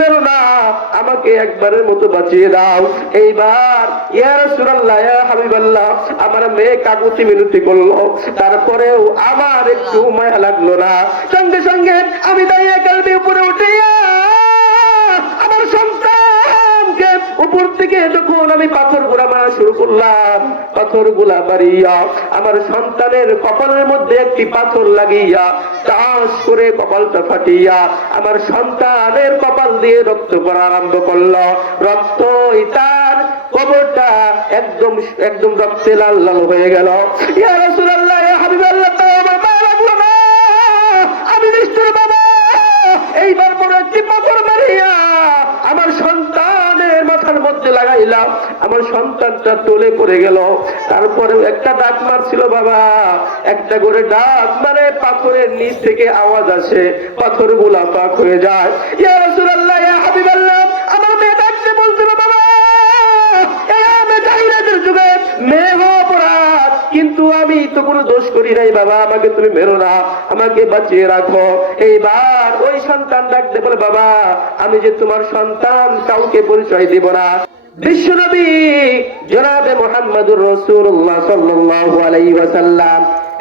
মেরো না, আমাকে একবারের মতো বাঁচিয়ে দাও। এইবার ইয়ার রাসূলুল্লাহ, ইয়া হাবিবাল্লাহ, আমার মেয়ে কাকুতি মিনতি করল। তারপরেও আমার একটু মায়া লাগল না। সঙ্গে সঙ্গে আমি দাঁড়িয়ে কালবি উপরে উঠিয়া আমার সন্তানকে উপর থেকে যখন আমি পাথরগুলা মারা শুরু করলাম, পাথরগুলা বাড়িয়া আমার সন্তানের কপালের মধ্যে একটি পাথর লাগিয়া, চাষ করে কপালটা ফাটিয়া, আমার সন্তানের কপাল দিয়ে রক্ত করা আরম্ভ করল। রক্ত তার কবরটা একদম একদম রক্তে লাল লাল হয়ে গেল। আমি নিষ্ঠুর বাবা। এইবার বড় একটি পাথর মারিয়া মাথার মধ্যে লাগাইলাম। আমার সন্তানটা তোলে পড়ে গেল। তারপরে একটা ডাক মারছিল বাবা। একটা করে ডাক মানে পাথরের নিচ থেকে আওয়াজ আসে। পাথরগুলা পাক হয়ে যায়। কিন্তু আমি তো কোনো দোষ করি নাই, বাবা, আমাকে তুমি মেরো না, আমাকে বাঁচিয়ে রাখো। এইবার ওই সন্তান ডাকতে বলে, বাবা, আমি যে তোমার সন্তান কাউকে পরিচয় দিব না।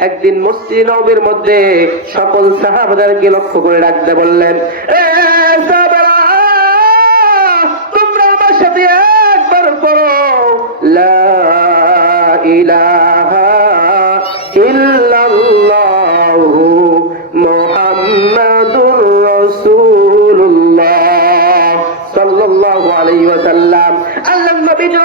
একদিন মসজিদ নবীর মধ্যে সকল সাহাবাদেরকে লক্ষ্য করে রাখতে বললেন, এ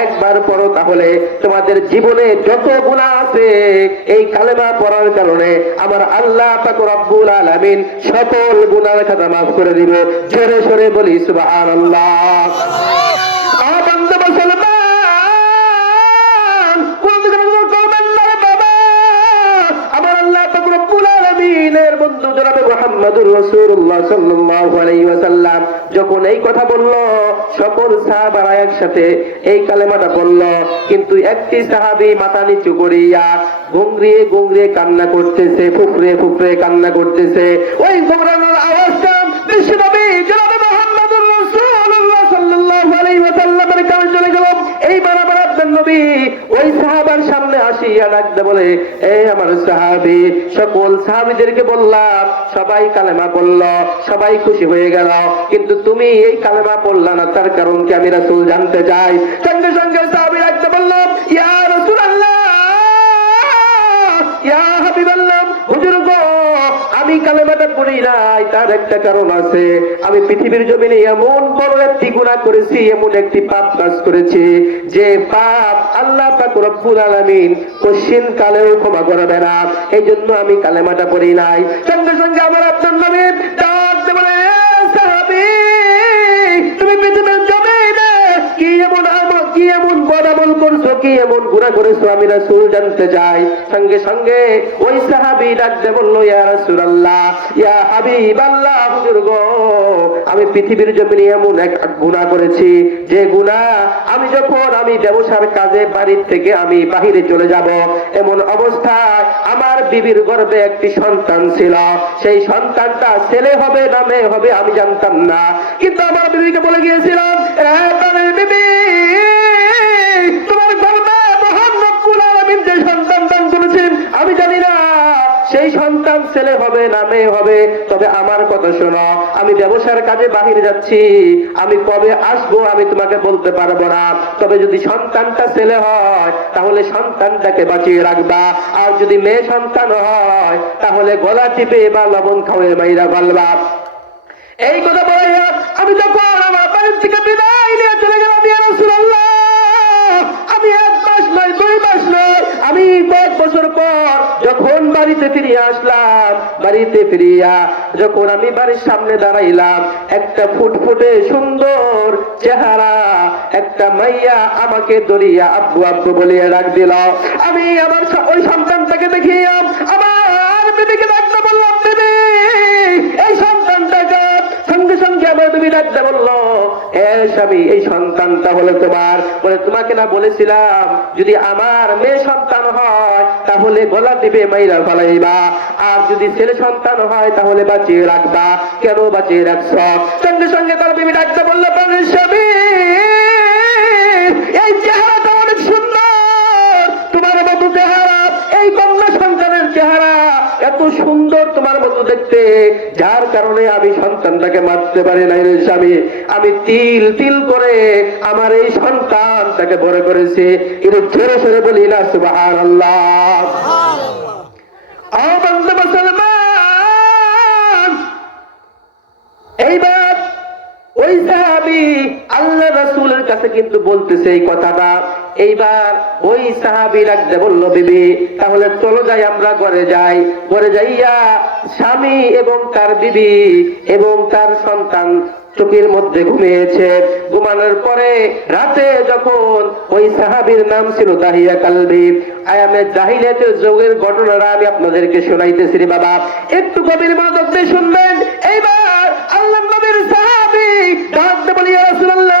একবার পড়ো তাহলে তোমাদের জীবনে যত গুনাহ আছে, এই কালেমা পড়ার কারণে আমার আল্লাহ পাক রব্বুল আলামিন সকল গুনাহের খাতা মাফ করে দিবে। জোরে সরে বলি আমার আল্লাহ বন্ধু জনাবে মুহাম্মদুর রাসূলুল্লাহ সাল্লাল্লাহু আলাইহি ওয়াসাল্লাম, যখন এই কথা বলল সকল সাহাবারা একসাথে এই কালেমাটা বলল, কিন্তু একটি সাহাবি মাথা নিচু করিয়া গুংরিয়ে গুংরিয়ে কান্না করতেছে ফুকরে ফুকরে কান্না করতেছে। ওই ঘোরানোর আওয়াজটা বিশ্বনবী নবী ওই সাহাবার সামনে আসিয়া ডাকতে বলে এই আমার সাহাবি, সকল সাহাবিদেরকে বললাম, সবাই কালেমা বলল সবাই খুশি হয়ে গেল। কিন্তু তুমি এই কালেমা পড়লা না, তার কারণ কি আমি রাসুল জানতে চাই? সঙ্গে সঙ্গে সাহাবি ডাকতে বললাম ইয়া রাসূলুল্লাহ, ইয়া হাবিবাল্লাহ তার একটা কারণ আছে। আমি পৃথিবীর জমিনে এমন বড় একটি গুণা করেছি এমন একটি পাপ কাজ করেছি যে পাপ আল্লাহ রব্বুল আলামিন কোশ্চিন কালেও ক্ষমা করবে না। এই জন্য আমি কালেমাটা পড়ি নাই। সঙ্গে সঙ্গে আমার আপনার নামে ডাক দিয়ে বলে "এ সাহাবী, তুমি পৃথিবীর জমিনে কি এমন আমল কি এমন বদ আমল করছ এমন গুনাহ করেছ, আমি রাসূল জানতে চাই। সঙ্গে সঙ্গে ওই সাহাবী ডাকতে বলল, ইয়া রাসূলুল্লাহ, ইয়া হাবিবাল্লাহ, হুজুর গো আমি পৃথিবীর জমিনে এমন এক গুনাহ করেছি, যে গুনাহ আমি যখন আমি ব্যবসার কাজে বাড়ির থেকে আমি বাহিরে চলে যাব, এমন অবস্থায় আমার বিবির গর্ভে একটি সন্তান ছিল। সেই সন্তানটা ছেলে হবে না মেয়ে হবে আমি জানতাম না। কিন্তু আমার বিবিকে বলে গিয়েছিলাম বিবি, তোমার গর্ভে মহান যে সন্তান সন্তান ছেলে হবে না মেয়ে হবে, তবে আমার কথা শোনো, আমি ব্যবসার কাজে বাহিরে যাচ্ছি, আমি কবে আসব আমি তোমাকে বলতে পারব না, তবে যদি সন্তানটা ছেলে হয়, তাহলে সন্তানটাকে বাঁচিয়ে রাখবা, আর যদি মেয়ে সন্তান হয়, তাহলে গলা টিপে বা লবণ খাওয়ে মাইরা গলবা এই কথা বলে আমি যখন আমার বাড়ির থেকে বিদায় নিয়ে চলে গেলাম আমি এক মাস নয়, দুই মাস নয়, আমি কয়েক বছর পর যখন বাড়িতে ফিরিয়ে আসলাম, বাড়িতে ফিরিয়া যখন আমি বাড়ির সামনে দাঁড়াইলাম, একটা ফুটফুটে সুন্দর চেহারা, একটা মাইয়া আমাকে দরিয়া আব্বু আব্বু বলিয়া ডাক দিল, আমি আমার ওই সন্তানটাকে দেখিয়া আমার বিবিকে ডাকতে বললাম, বিবি, এই সন্তানটাকে সঙ্গে সঙ্গে আমার বিবি ডাকতে বলল স্বামী এই সন্তানটা হলো তোমার। বলে তোমাকে না বলেছিলাম, যদি আমার মেয়ে সন্তান তাহলে গলা দিবে মাইরা ফালাইবা। আর যদি ছেলে সন্তান হয়, তাহলে বাঁচিয়ে রাখবা। কেন বাঁচিয়ে রাখছ? সঙ্গে সঙ্গে তার বিবি ডাকতে বলল স্বামী তোমার মতো দেখতে। যার কারণে আমি সন্তানটাকে মারতে পারি নাই রে স্বামী। আমি তিল তিল করে আমার এই সন্তানটাকে বড় করেছি। কিন্তু জোরে সরে বলি, না সুবাহ আল্লাহ এইবার ওই সাহাবি আল্লাহ রাসুলের কাছে কিন্তু বলতেছে এই কথাটা। এইবার ওই সাহাবি রাখতে বলল, বিবি, তাহলে চলো যাই, আমরা ঘরে যাই। ঘরে যাইয়া স্বামী এবং তার বিবি এবং তার সন্তান চোখের মধ্যে ঘুমিয়েছে। ঘুমানোর পরে রাতে যখন ওই সাহাবীর নাম ছিল দাহিয়া কালবি আয়ামে জাহিলিয়াতের যোগের ঘটনাটা আমি আপনাদেরকে শোনাইতেছি বাবা। একটু গভীর মনোযোগ দিয়ে শুনবেন। এইবার আল্লাহ নবীর সাহাবী ডাকতে বলি রাসূলুল্লাহ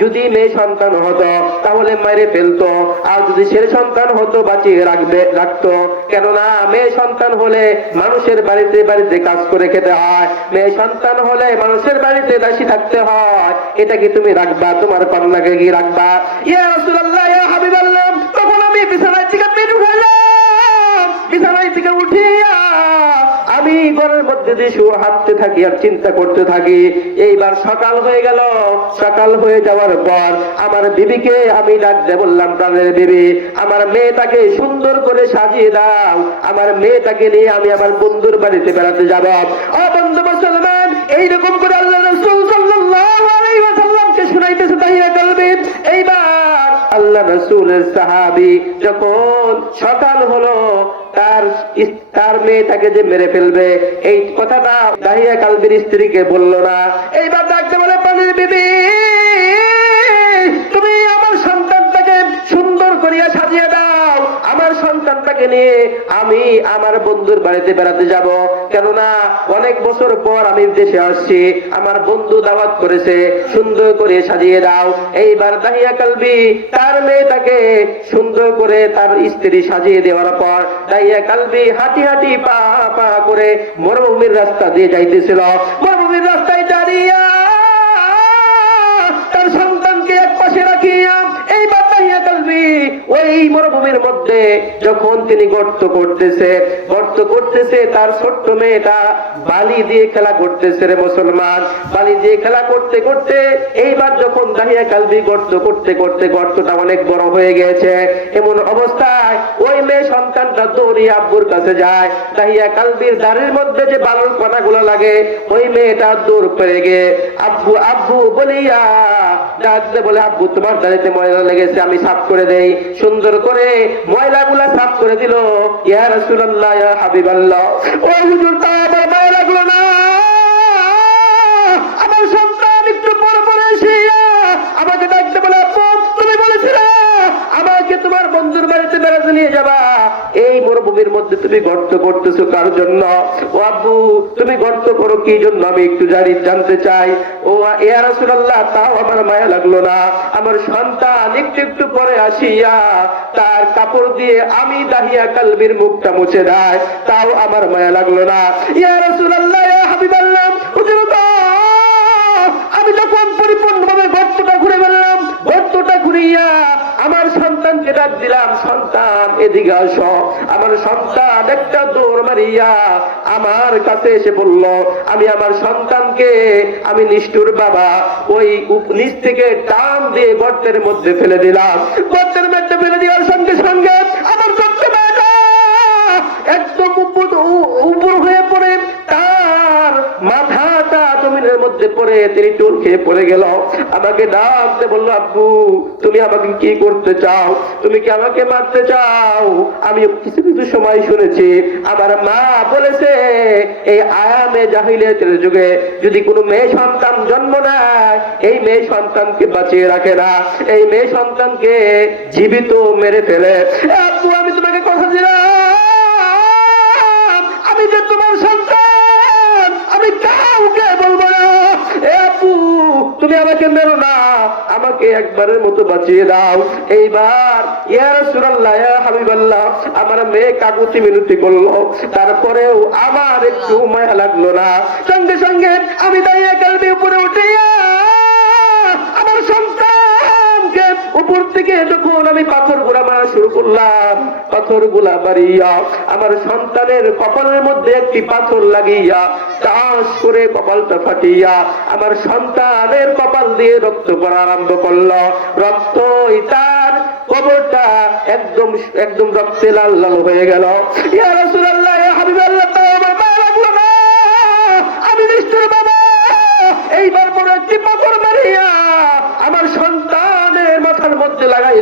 যদি মেয়ে সন্তান হতো, তাহলে মেরে ফেলতো। আর যদি ছেলে সন্তান হতো, বাঁচিয়ে রাখবে, রাখতো। কেননা, মেয়ে সন্তান হলে মানুষের বাড়িতে বাড়িতে কাজ করে খেতে হয়। মেয়ে সন্তান হলে মানুষের বাড়িতে দাসী থাকতে হয়। এটা কি তুমি রাখবা? তোমার কন্যাকে কি রাখবা? ইয়া রাসূলুল্লাহ দিয়ে শুয়ে হাঁটতে থাকি আর চিন্তা করতে থাকি, এইবার সকাল হয়ে গেল। সকাল হয়ে যাওয়ার পর আমার বিবিকে আমি ডাকতে বললাম, প্রাণের বিবি, আমার মেয়েটাকে সুন্দর করে সাজিয়ে দাও। আমার মেয়েটাকে নিয়ে আমি আমার বন্ধুর বাড়িতে বেড়াতে যাব। ও বন্ধু মুসলমান, এইরকম করে আল্লাহ রসুল সাল্লাল্লাহু আলাইহি ওয়াসাল্লামকে শুনাইতেছে তাহিয়া কালবে এইবার আল্লাহ রসুলের সাহাবি যখন সকাল হলো, তার তার মেয়ে তাকে যে মেরে ফেলবে, এই কথাটা দাহিয়া কালবির স্ত্রীকে বলল না। এইবার ডাকতে বলে, পানির বিবি, তুমি আমার সন্তানটাকে সুন্দর করিয়া সাজিয়ে দাও। সন্তানটাকে নিয়ে আমি আমার বন্ধুর বাড়িতে বেড়াতে যাব। কেননা অনেক বছর পর আমি দেশে আসছি, আমার বন্ধু দাওয়াত করেছে, সুন্দর করে সাজিয়ে দাও। এইবার দাহিয়া কালবি, তার মেয়েটাকে সুন্দর করে তার স্ত্রী সাজিয়ে দেওয়ার পর দাহিয়া কালবি হাঁটি হাঁটি পা পা করে মরুভূমির রাস্তা দিয়ে যাইতেছিল। মরুভূমির রাস্তায় দাঁড়িয়ে ওই মরুভূমির মধ্যে যখন তিনি গর্ত করতেছে গর্ত করতেছে, তার ছোট্ট মেয়েটা বালি দিয়ে খেলা করতেছে রে মুসলমান। বালি দিয়ে খেলা করতে করতে, এইবার যখন দাহিয়া কালবি গর্ত করতে করতে গর্তটা অনেক বড় হয়ে গেছে, এমন মেয়ে সন্তানটা দৌড়িয়ে আব্বুর কাছে যায় তাহিয়া কালবির দাঁড়ির মধ্যে যে বালুর কণাগুলো লাগে, ওই মেয়েটা দৌড় পেরে গে আব্বু আব্বু, বলিয়া। ডাকতে বলে, আব্বু, তোমার দাঁড়িতে ময়লা লেগেছে, আমি সাফ করে দেই। সুন্দর করে ময়লাগুলা সাফ করে দিল। ইয়া রাসূলুল্লাহ, ইয়া হাবিবাল্লাহ। ও হুজুর তুমি গর্ত করতেছো কার জন্য? ও আব্বু, তুমি গর্ত করো কি জন্য? আমি একটু জানি, জানতে চাই। ও, ইয়া তাও আমার মায়া লাগল না। আমার সন্তান একটু একটু পরে আসিয়া তার কাপড় দিয়ে আমি দাহিয়া কালবির মুখটা মুছে দেয়। তাও আমার মায়া লাগল না। ইয়া রাসূলুল্লাহ ডাক দিলাম, সন্তান, এদিকে আসো। আমার সন্তান একটা দৌড় মারিয়া আমার কাছে এসে বলল, আমি আমার সন্তানকে, আমি নিষ্ঠুর বাবা, ওই নিচ থেকে টান দিয়ে গর্তের মধ্যে ফেলে দিলাম। গর্তের মধ্যে ফেলে দেওয়ার সঙ্গে সঙ্গে আমার মেয়েটা একদম উপর হয়ে পড়ে। তার মাথাটা জমিনের মধ্যে পড়ে, তিনি টুল খেয়ে পড়ে গেল। আমাকে ডাকতে বলল, আব্বু, তুমি আমাকে কি করতে চাও? তুমি কি আমাকে মারতে চাও? আমি কিছু কিছু সময় শুনেছি, আমার মা বলেছে, এই আয়ামে জাহিলিয়াতের যুগে যদি কোনো মেয়ে সন্তান জন্ম নেয়, এই মেয়ে সন্তানকে বাঁচিয়ে রাখে না। এই মেয়ে সন্তানকে জীবিত মেরে ফেলে। আব্বু, আমি তোমাকে কথা দিলাম। তুমি আমাকে মেরো না, আমাকে একবারের মতো বাঁচিয়ে দাও। এইবার ইয়ার সুরাল্লাহ হাবিবাল্লাহ, আমার মেয়ে কাকুতি মিনতি করল। তারপরেও আমার একটু মায়া লাগল না। সঙ্গে সঙ্গে আমি দাঁড়িয়ে কালবি উপরে উঠিয়া আমার সন্তানকে উপর থেকে যখন আমি পাথরগুলা মারা শুরু করলাম, পাথরগুলা বাড়িয়া আমার সন্তানের কপালের মধ্যে একটি পাথর লাগিয়া চাষ করে কপালটা ফাটিয়া আমার সন্তানের কপাল দিয়ে রক্ত করা আরম্ভ করল। রক্ত তার কবরটা একদম একদম রক্তে লাল লাল হয়ে গেল। ইয়া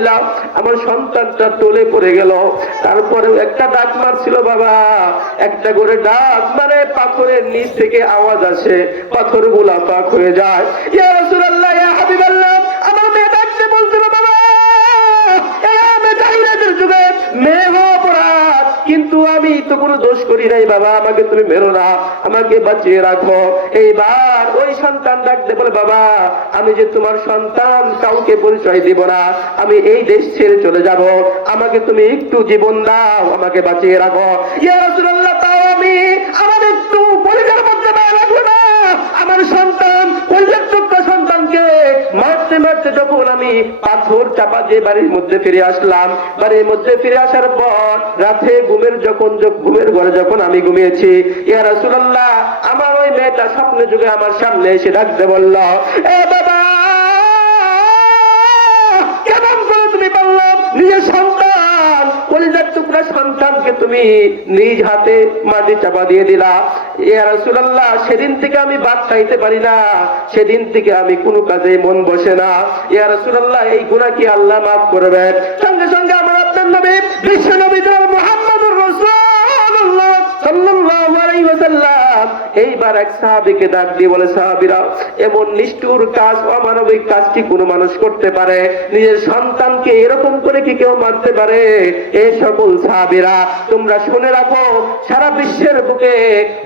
লাগাইলাম আমার সন্তানটা তোলে পড়ে গেল। তারপরে একটা ডাক মারছিল বাবা, একটা করে ডাক মানে পাথরের নিচ থেকে আওয়াজ আসে পাথরগুলা পাক হয়ে যায়। নাই বাবা, আমাকে তুমি মেরো না, আমাকে বাঁচিয়ে রাখো। এইবার ওই সন্তান ডাকতে বলে, বাবা, আমি যে তোমার সন্তান, কাউকে পরিচয় দিব না, আমি এই দেশ ছেড়ে চলে যাব। আমাকে তুমি একটু জীবন দাও, আমাকে বাঁচিয়ে রাখো। ইয়া রাসূলুল্লাহ তাও আমি আমার একটু পরিবার মধ্যে মায়া লাগল না আমার সন্তান কলিজার টুকরা সন্তানকে মারতে মারতে যখন আমি পাথর চাপা দিয়ে বাড়ির মধ্যে ফিরে আসলাম, বাড়ির মধ্যে ফিরে আসার পর রাতে ঘুমের যখন ঘুমের ঘরে যখন আমি ঘুমিয়েছি, ইয়া রাসূলুল্লাহ, আমার ওই মেয়েটা স্বপ্নে যুগে আমার সামনে এসে ডাকতে বলল, এ বাবা নিজের সন্তান? সন্তানকে তুমি নিজ হাতে মাটি চাপা দিয়ে দিলা। ভাত খাইতে পারি সেদিন থেকে আমি কোনো কাজে মন বসে না। ইয়া রাসূলুল্লাহ, এই গুনাহ কি আল্লাহ মাফ করবেন? সঙ্গে সঙ্গে আমার আপনার নবী, বিশ্ব নবী মুহাম্মদুর এইবার এক সাহাবীকে ডাক দিয়ে বলে, সাহাবীরা, এমন নিষ্ঠুর কাজ, অমানবিক কাজটি কোনো মানুষ করতে পারে? নিজের সন্তানকে এরকম করে কি কেউ মারতে পারে? এই সকল সাহাবীরা, তোমরা শুনে রাখো, সারা বিশ্বের বুকে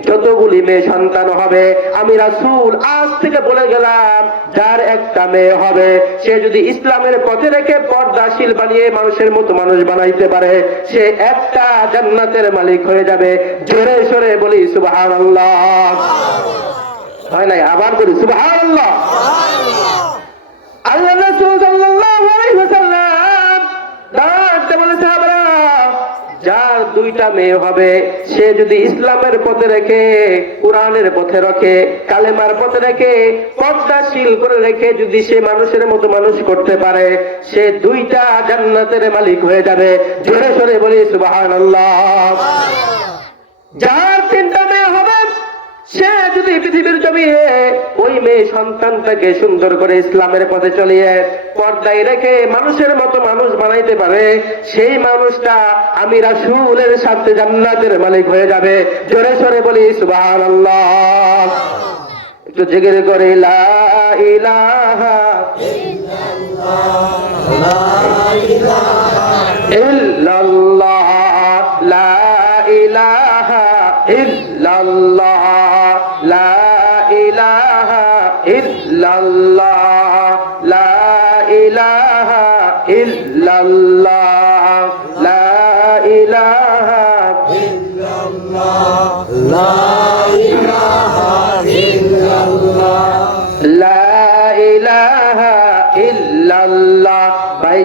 যতগুলি মেয়ে সন্তান হবে, আমি রাসূল আজ থেকে বলে গেলাম, যার একটা মেয়ে হবে, সে যদি ইসলামের পথে রেখে পর্দাশীল বানিয়ে মানুষের মতো মানুষ বানাইতে পারে, সে একটা জান্নাতের মালিক হয়ে যাবে। জোরে সরে বলি, সুবহানাল্লাহ। আবার বলে যার দুইটা মেয়ে হবে, সে যদি ইসলামের পথে রেখে, কোরআনের পথে রাখে, কালেমার পথে রেখে, পর্দাশীল করে রেখে যদি সে মানুষের মতো মানুষ করতে পারে, সে দুইটা জান্নাতের মালিক হয়ে যাবে। জোরে সরে বলি, সুবহানাল্লাহ। যার সে যদি পৃথিবীর জমিয়ে ওই মেয়ে সন্তানটাকে সুন্দর করে ইসলামের পথে চলিয়ে পর্দায় রেখে মানুষের মতো মানুষ বানাইতে পারে, সেই মানুষটা আমি রাসূলের সাথে জান্নাতের মালিক হয়ে যাবে। জোরে সরে বলি, সুবহানাল্লাহ। একটু জেগে করে লা ইলাহা ইল্লাল্লাহ।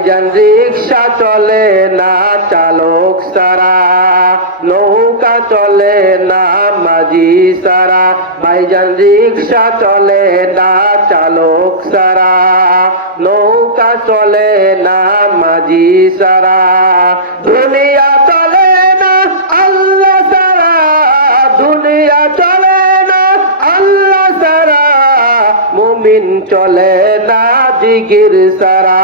ভাইজান রিক্সা চলে না, চালক সারা। নৌকা চলে না, মাঝি সারা। ভাইজান রিক্সা চলে না, চালক সারা। নৌকা চলে না, মাঝি সারা। দুনিয়া চলে না, আল্লাহ সারা। দুনিয়া চলে না, আল্লাহ সারা। মুমিন চলে না, জিগির সারা।